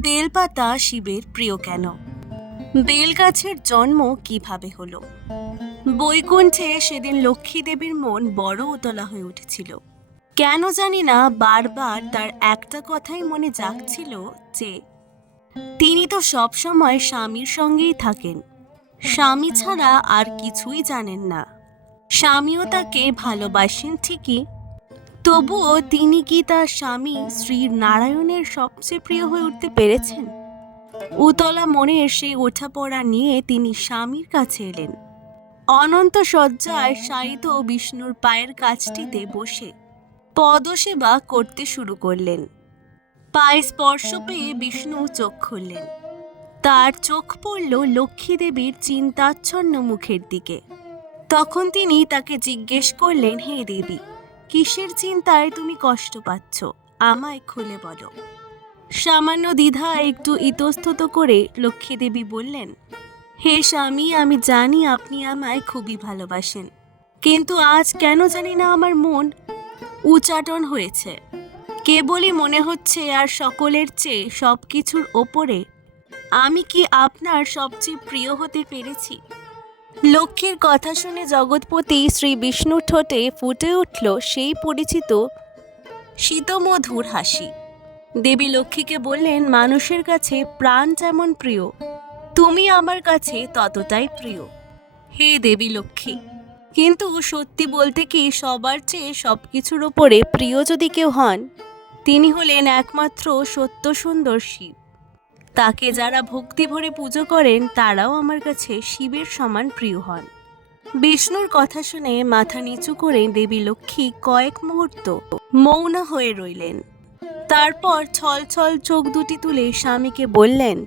বেলপাতা শিবের প্রিয় কেন? বেল গাছের জন্ম কীভাবে হলো? বৈকুণ্ঠে সেদিন লক্ষ্মী দেবীর মন বড় উতলা হয়ে উঠেছিল। কেন জানি না বারবার তার একটা কথাই মনে জাগছিল যে, তিনি তো সবসময় স্বামীর সঙ্গেই থাকেন। স্বামী ছাড়া আর কিছুই জানেন না। স্বামীও তাকে ভালোবাসেন ঠিকই তবুও তিনি কি তার স্বামী শ্রী নারায়ণের সবচেয়ে প্রিয় হয়ে উঠতে পেরেছেন? উতলা মনের সেই ওঠাপড়া নিয়ে তিনি স্বামীর কাছে এলেন। অনন্ত শয্যায় শায়িত বিষ্ণুর পায়ের কাছটিতে বসে পদসেবা করতে শুরু করলেন। পায়ে স্পর্শ পেয়ে বিষ্ণু চোখ খুললেন। তার চোখ পড়ল লক্ষ্মী দেবীর চিন্তাচ্ছন্ন মুখের দিকে। তখন তিনি তাকে জিজ্ঞেস করলেন, হে দেবী কিসের চিন্তায় তুমি কষ্ট পাচ্ছ? আমায় খুলে বলো। সামান্য দ্বিধা একটু ইতস্তত করে লক্ষ্মী দেবী বললেন, হে স্বামী, আমি জানি আপনি আমায় খুবই ভালোবাসেন, কিন্তু আজ কেন জানি না আমার মন উচাটন হয়েছে। কেবলই মনে হচ্ছে আর সকলের চেয়ে সব কিছুর ওপরে আমি কি আপনার সবচেয়ে প্রিয় হতে পেরেছি? লক্ষ্মীর কথা শুনে জগৎপতি শ্রী বিষ্ণুর ঠোঁটে ফুটে উঠল সেই পরিচিত শীতমধুর হাসি। দেবী লক্ষ্মীকে বললেন, মানুষের কাছে প্রাণ যেমন প্রিয়, তুমি আমার কাছে ততটাই প্রিয়। হে দেবী লক্ষ্মী, কিন্তু সত্যি বলতে কি সবার চেয়ে সব কিছুর ওপরে প্রিয় যদি কেউ হন, তিনি হলেন একমাত্র সত্য সুন্দর শিব। তাকে যারা ভক্তি ভরে পুজো করেন, তারাও আমার কাছে শিবের সমান প্রিয় হন। বিষ্ণুর কথা শুনে মাথা নিচু করে দেবী লক্ষ্মী কয়েক মুহূর্ত মৌন হয়ে রইলেন। তারপর ছল ছল চোখ দুটি তুলে স্বামীকে বললেন,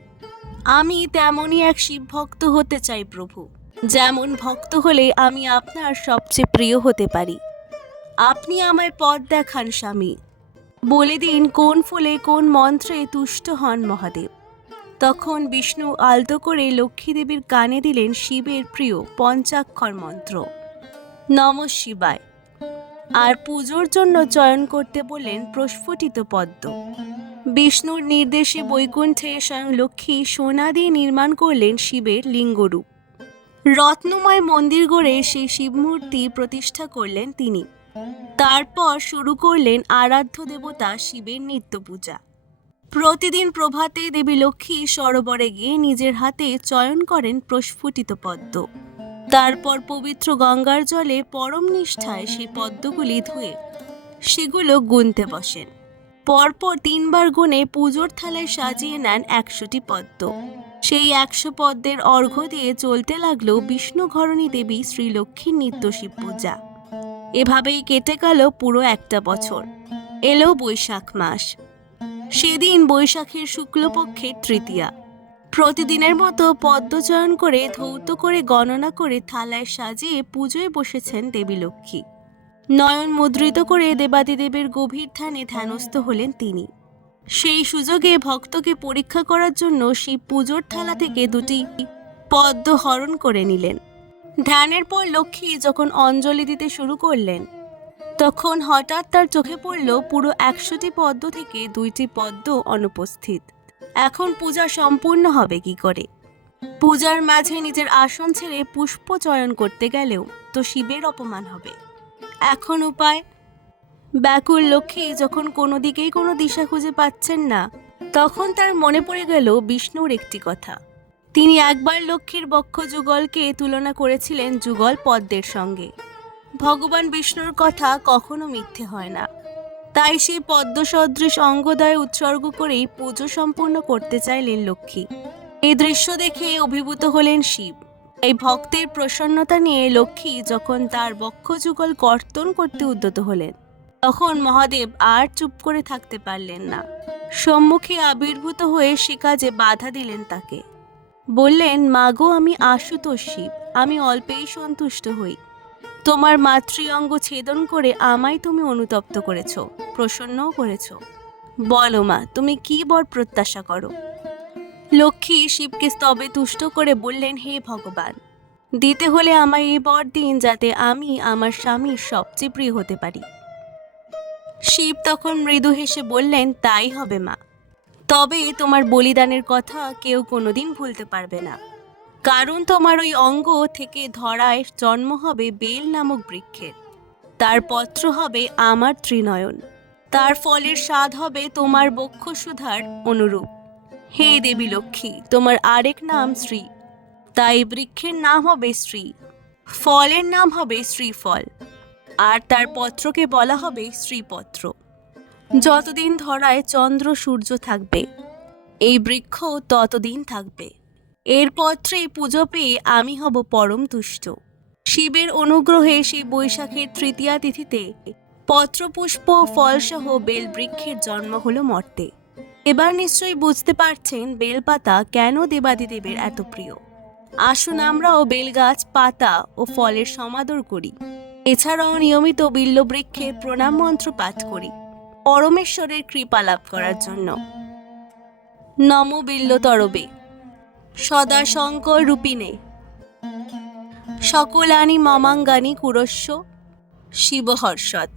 আমি তেমনই এক শিব ভক্ত হতে চাই প্রভু। যেমন ভক্ত হলে আমি আপনার সবচেয়ে প্রিয় হতে পারি। আপনি আমায় পথ দেখান, স্বামী। বলে দিন কোন ফুলে কোন মন্ত্রে তুষ্ট হন মহাদেব। তখন বিষ্ণু আলতো করে লক্ষ্মী দেবীর কানে দিলেন শিবের প্রিয় পঞ্চাক্ষর মন্ত্র। নম শিবায়। আর পুজোর জন্য চয়ন করতে বললেন প্রস্ফুটিত পদ্ম। বিষ্ণুর নির্দেশে বৈকুণ্ঠে স্বয়ং লক্ষ্মী সোনা দিয়ে নির্মাণ করলেন শিবের লিঙ্গরূপ। রত্নময় মন্দির গড়ে সেই শিবমূর্তি প্রতিষ্ঠা করলেন তিনি। তারপর শুরু করলেন আরাধ্য দেবতা শিবের নিত্য পূজা প্রতিদিন প্রভাতে দেবী লক্ষ্মী সরোবরে গিয়ে নিজের হাতে চয়ন করেন প্রস্ফুটিত পদ্ম। তারপর পবিত্র গঙ্গার জলে পরম নিষ্ঠায় সেই পদ্মগুলি ধুয়ে সেগুলো গুনতে বসেন। পরপর তিনবার গুনে পুজোর থালায় সাজিয়ে নেন একশোটি পদ্ম। সেই একশো পদ্মের অর্ঘ্য দিয়ে চলতে লাগল বিষ্ণু ঘরণী দেবী শ্রীলক্ষ্মীর নিত্য শিব পূজা। এভাবেই কেটে গেল পুরো একটা বছর। এলো বৈশাখ মাস। সেদিন বৈশাখের শুক্লপক্ষের তৃতীয়া। প্রতিদিনের মতো পদ্মচয়ন করে, ধৌত করে, গণনা করে, থালায় সাজিয়ে পুজোয় বসেছেন দেবী লক্ষ্মী। নয়ন মুদ্রিত করে দেবাদিদেবের গভীর ধ্যানে ধ্যানস্থ হলেন তিনি। সেই সুযোগে ভক্তকে পরীক্ষা করার জন্য শিব পুজোর থালা থেকে দুটি পদ্ম হরণ করে নিলেন। ধ্যানের পর লক্ষ্মী যখন অঞ্জলি দিতে শুরু করলেন তখন হঠাৎ তার চোখে পড়ল পুরো একশোটি পদ্ম থেকে দুইটি পদ্ম অনুপস্থিত। এখন পূজা সম্পূর্ণ হবে কি করে? পূজার মাঝে নিজের আসন ছেড়ে পুষ্প চয়ন করতে গেলেও তো শিবের অপমান হবে। এখন উপায়? ব্যাকুল লক্ষ্মী যখন কোনো দিকেই কোনো দিশা খুঁজে পাচ্ছেন না, তখন তার মনে পড়ে গেল বিষ্ণুর একটি কথা। তিনি একবার লক্ষ্মীর বক্ষ যুগলকে তুলনা করেছিলেন যুগল পদ্মের সঙ্গে। ভগবান বিষ্ণুর কথা কখনো মিথ্যে হয় না। তাই সেই পদ্ম সদৃশ অঙ্গদয় উৎসর্গ করেই পুজো সম্পূর্ণ করতে চাইলেন লক্ষ্মী। এই দৃশ্য দেখে অভিভূত হলেন শিব। এই ভক্তের প্রসন্নতা নিয়ে লক্ষ্মী যখন তার বক্ষযুগল কর্তন করতে উদ্যত হলেন, তখন মহাদেব আর চুপ করে থাকতে পারলেন না। সম্মুখে আবির্ভূত হয়ে সে কাজে বাধা দিলেন তাকে। বললেন মাগো আমি আশুতোষ শিব। আমি অল্পেই সন্তুষ্ট হই। তোমার মাতৃ অঙ্গ ছেদন করে আমায় তুমি অনুতপ্ত করেছ, প্রসন্নও করেছ। বলো মা, তুমি কি বর প্রত্যাশা করো? লক্ষ্মী শিবকে স্তবে তুষ্ট করে বললেন, হে ভগবান, দিতে হলে আমায় এই বর দিন যাতে আমি আমার স্বামীর সবচেয়ে প্রিয় হতে পারি। শিব তখন মৃদু হেসে বললেন, তাই হবে মা। তবে তোমার বলিদানের কথা কেউ কোনোদিন ভুলতে পারবে না। কারণ তোমার ওই অঙ্গ থেকে ধরায় জন্ম হবে বেল নামক বৃক্ষের। তার পত্র হবে আমার ত্রিনয়ন। তার ফলের স্বাদ হবে তোমার বক্ষসুধার অনুরূপ। হে দেবী লক্ষ্মী, তোমার আরেক নাম শ্রী। তাই বৃক্ষের নাম হবে শ্রী। ফলের নাম হবে শ্রীফল। আর তার পত্রকে বলা হবে শ্রীপত্র। যতদিন ধরায় চন্দ্র সূর্য থাকবে, এই বৃক্ষ ততদিন থাকবে। এর পত্রে পুজো পেয়ে আমি হব পরম তুষ্ট। শিবের অনুগ্রহে সেই বৈশাখের তৃতীয়া তিথিতে পত্রপুষ্প, ফলসহ বেল বৃক্ষের জন্ম হলো মর্তে। এবার নিশ্চয়ই বুঝতে পারছেন বেলপাতা কেন দেবাদিদেবের এত প্রিয়। আসুন আমরাও বেলগাছ, পাতা ও ফলের সমাদর করি। এছাড়াও নিয়মিত বিল্ল বৃক্ষে প্রণাম মন্ত্র পাঠ করি। পরমেশ্বরের কৃপা লাভ করার জন্য। নম বিল্ল তরবে সদা শঙ্কর রূপিণে। সকলানি মমাঙ্গানি কুরস্য শিবহর্ষৎ